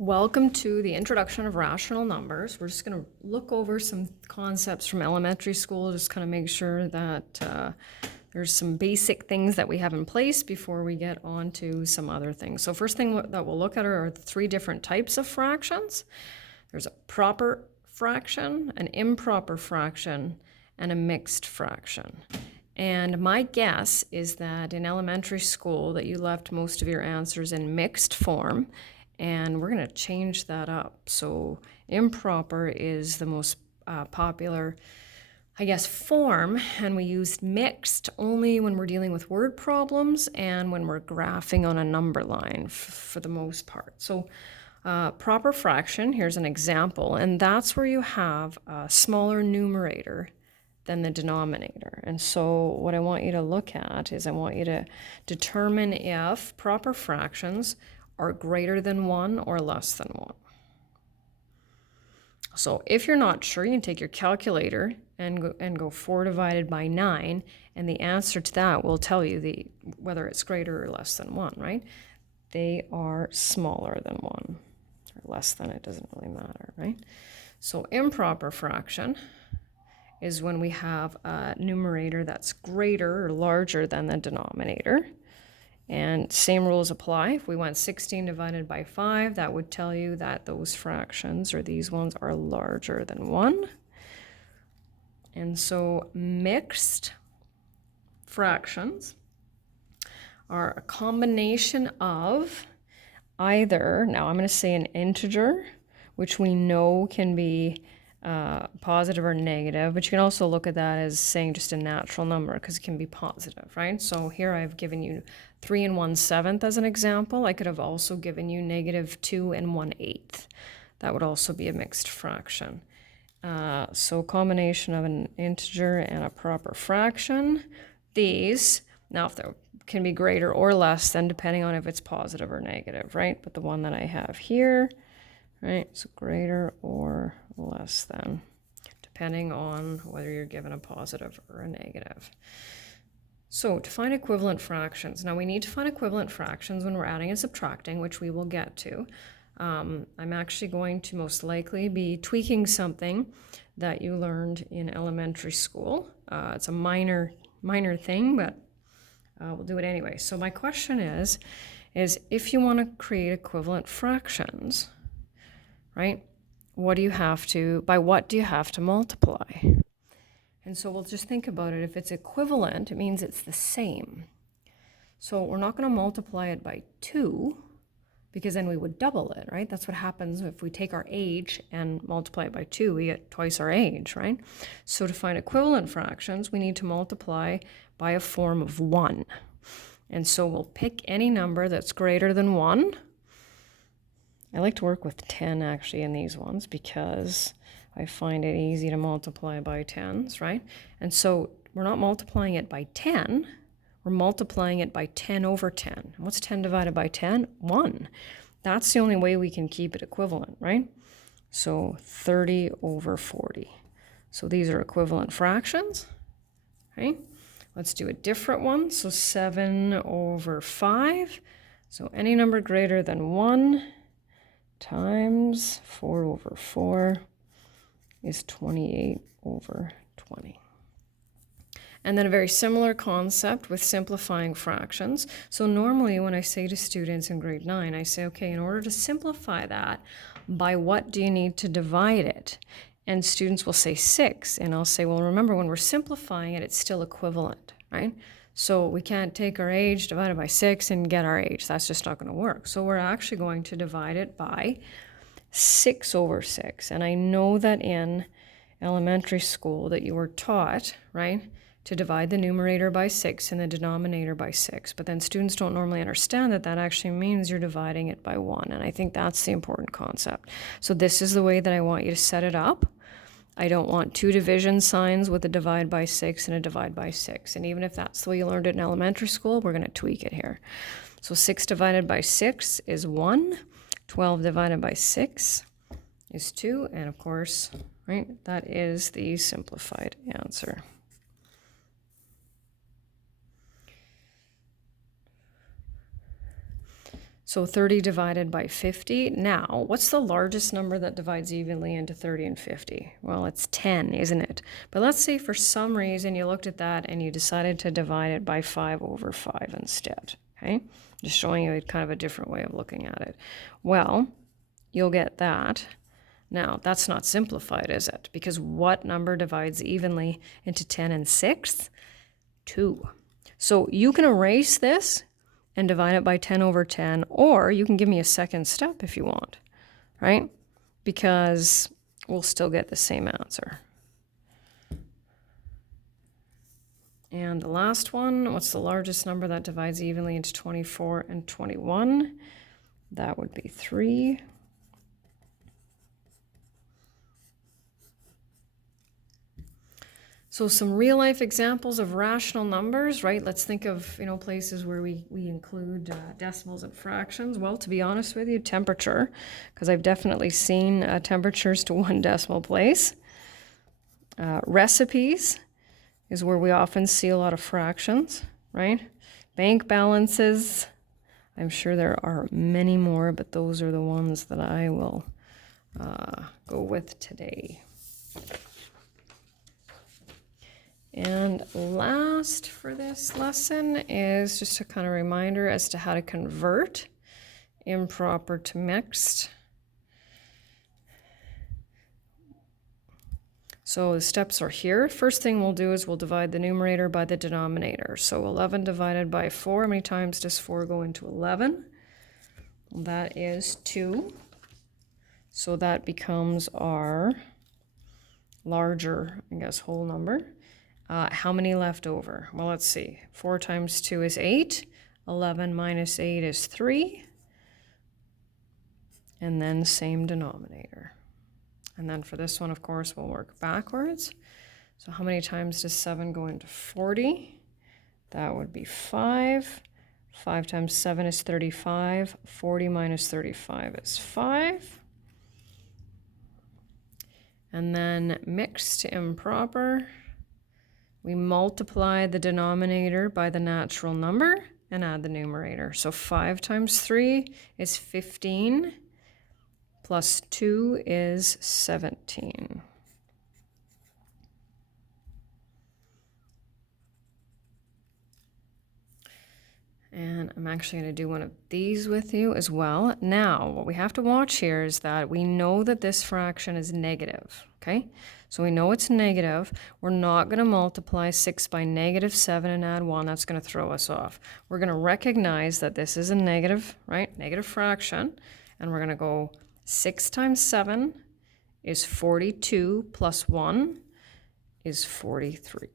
Welcome to the introduction of rational numbers. We're just going to look over some concepts from elementary school, just kind of make sure that there's some basic things that we have in place before we get on to some other things. So first thing that we'll look at are the three different types of fractions. There's a proper fraction, an improper fraction, and a mixed fraction. And my guess is that in elementary school that you left most of your answers in mixed form, and we're going to change that up. So improper is the most popular, I guess, form, and we used mixed only when we're dealing with word problems and when we're graphing on a number line for the most part. So proper fraction, here's an example, and that's where you have a smaller numerator than the denominator. And so what I want you to look at is I want you to determine if proper fractions are greater than 1 or less than 1. So if you're not sure, you can take your calculator and go 4 divided by 9, and the answer to that will tell you whether it's greater or less than 1, right? They are smaller than 1, or less than, it doesn't really matter, right? So improper fraction is when we have a numerator that's greater or larger than the denominator. And same rules apply. If we went 16 divided by 5, that would tell you that those fractions, or these ones, are larger than 1. And so mixed fractions are a combination of either, now I'm going to say an integer, which we know can be positive or negative, but you can also look at that as saying just a natural number because it can be positive, right? So here I've given you 3 1/7 as an example. I could have also given you -2 1/8. That would also be a mixed fraction. So combination of an integer and a proper fraction. These, now if they can be greater or less than depending on if it's positive or negative, right? But the one that I have here, right, so greater or less than, depending on whether you're given a positive or a negative. So to find equivalent fractions, now we need to find equivalent fractions when we're adding and subtracting, which we will get to. I'm actually going to most likely be tweaking something that you learned in elementary school. It's a minor thing, but we'll do it anyway. So my question is if you want to create equivalent fractions, right, by what do you have to multiply? And so we'll just think about it. If it's equivalent, it means it's the same. So we're not going to multiply it by 2 because then we would double it, right? That's what happens if we take our age and multiply it by 2, we get twice our age, right? So to find equivalent fractions, we need to multiply by a form of 1. And so we'll pick any number that's greater than 1. I like to work with 10 actually in these ones because I find it easy to multiply by 10s, right? And so we're not multiplying it by 10, we're multiplying it by 10 over 10. And what's 10 divided by 10? 1. That's the only way we can keep it equivalent, right? So 30 over 40. So these are equivalent fractions, right? Let's do a different one. So 7 over 5. So any number greater than 1 times 4 over 4 is 28 over 20. And then a very similar concept with simplifying fractions. So normally when I say to students in grade 9, I say, okay, in order to simplify that, by what do you need to divide it? And students will say 6. And I'll say, well, remember, when we're simplifying it, it's still equivalent, right? So we can't take our age divided by 6 and get our age. That's just not going to work. So we're actually going to divide it by 6 over 6. And I know that in elementary school that you were taught, right, to divide the numerator by 6 and the denominator by 6. But then students don't normally understand that that actually means you're dividing it by 1. And I think that's the important concept. So this is the way that I want you to set it up. I don't want 2 division signs with a divide by 6 and a divide by 6. And even if that's the way you learned it in elementary school, we're going to tweak it here. So 6 divided by 6 is 1. 12 divided by 6 is 2. And of course, right, that is the simplified answer. So 30 divided by 50. Now, what's the largest number that divides evenly into 30 and 50? Well, it's 10, isn't it? But let's say for some reason you looked at that and you decided to divide it by 5 over 5 instead, okay? Just showing you kind of a different way of looking at it. Well, you'll get that. Now, that's not simplified, is it? Because what number divides evenly into 10 and 6? 2. So you can erase this and divide it by 10 over 10, or you can give me a second step if you want, right? Because we'll still get the same answer. And the last one, what's the largest number that divides evenly into 24 and 21? That would be 3. So some real life examples of rational numbers, right? Let's think of, places where we include decimals and fractions. Well, to be honest with you, temperature, because I've definitely seen temperatures to 1 decimal place. Recipes is where we often see a lot of fractions, right? Bank balances, I'm sure there are many more, but those are the ones that I will go with today. And last for this lesson is just a kind of reminder as to how to convert improper to mixed. So the steps are here. First thing we'll do is we'll divide the numerator by the denominator. So 11 divided by 4, how many times does 4 go into 11? Well, that is 2. So that becomes our larger, whole number. How many left over? Well, let's see. 4 times 2 is 8. 11 minus 8 is 3. And then same denominator. And then for this one, of course, we'll work backwards. So how many times does 7 go into 40? That would be 5. 5 times 7 is 35. 40 minus 35 is 5. And then mixed to improper. We multiply the denominator by the natural number and add the numerator. So 5 times 3 is 15, plus 2 is 17. And I'm actually going to do one of these with you as well. Now, what we have to watch here is that we know that this fraction is negative, okay? So we know it's negative. We're not going to multiply 6 by negative 7 and add 1. That's going to throw us off. We're going to recognize that this is a negative, right? Negative fraction. And we're going to go 6 times 7 is 42 plus 1 is 43.